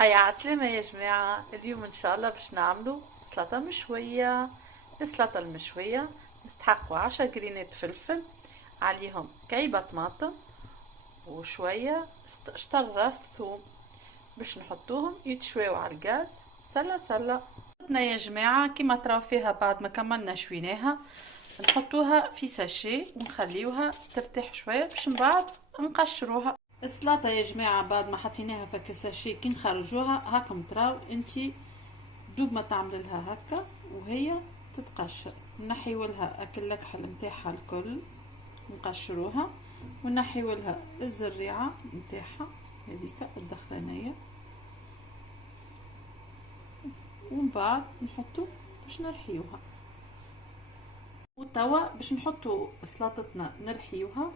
أي عسلامة يا جماعة. اليوم إن شاء الله باش نعملو سلطة مشوية. السلطة المشوية نستحقوا 10 جرينات فلفل، عليهم كعيبة طماطم وشوية شطر راس ثوم، باش نحطوهم يتشويو على الغاز سلة سلة. سلطتنا يا جماعة كيما تراو فيها بعد ما كملنا شويناها، نحطوها في ساشي ونخليوها ترتاح شوية باش من بعد نقشروها. السلطة يا جماعة بعد ما حطيناها في كساشي كي نخرجوها هاكم تراو انتي دوب ما تعمل لها هكا وهي تتقشر، نحيو لها اكل الكحل نتاعها الكل نقشروها، ونحيو لها الزريعة نتاعها هذيك الدخلانية، ومن بعد نحطو باش نرحيوها. وتوا باش نحطو سلطتنا نرحيوها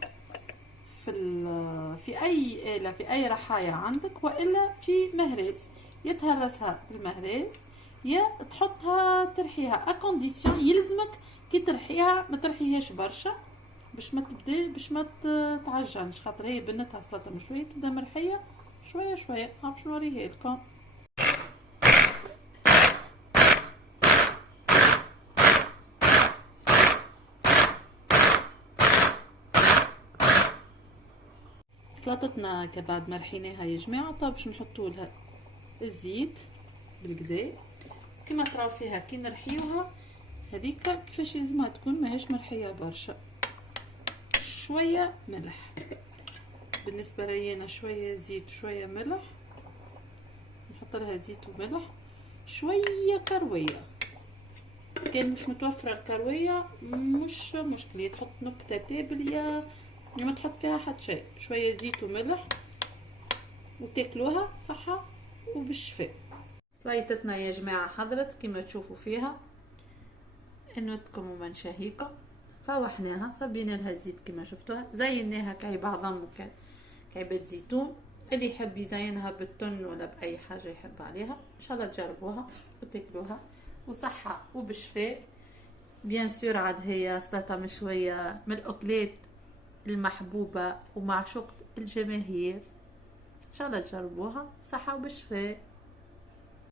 في اي آلة، في اي رحاية عندك، والا في مهراز يتهرسها بالمهراز، يا تحطها ترحيها اكونديسيون. يلزمك كي ترحيها ما ترحيهاش برشا باش ما تبدا باش ما تعجنش، خاطر هي بنتها سلطة مشوية تبدا مرحية شوية شوية. ها باش نوريها لكم. سلطتنا كبعد ما رحيناها يا جماعة، طب باش نحطوا لها الزيت بالكدا كما تراو فيها كي نرحيوها هذيك كيفاش لازمها تكون، ماهيش مرحيه برشا. شويه ملح بالنسبه لي انا، شويه زيت شويه ملح، نحط لها زيت وملح. شويه كرويه، كان مش متوفره الكرويه مش مشكله تحط نكته تابل يا ما تحط فيها حتى شيء. شويه زيت وملح وتاكلوها صحه وبالشفاء. سليطتنا يا جماعه حضرت كما تشوفوا فيها انوتكم ومنشاهيكم. فوحناها صبينا لها زيت كما شفتوها، زيناها كعيب عظم وكعيبة زيتون. اللي يحب يزينها بالتن ولا باي حاجه يحب عليها، ان شاء الله تجربوها وتاكلوها وصحه وبشفاء. بيان سور عاد هي سلطه مشويه من الاكلات المحبوبه ومعشوقة الجماهير، ان شاء الله تجربوها صحه وبشفاء.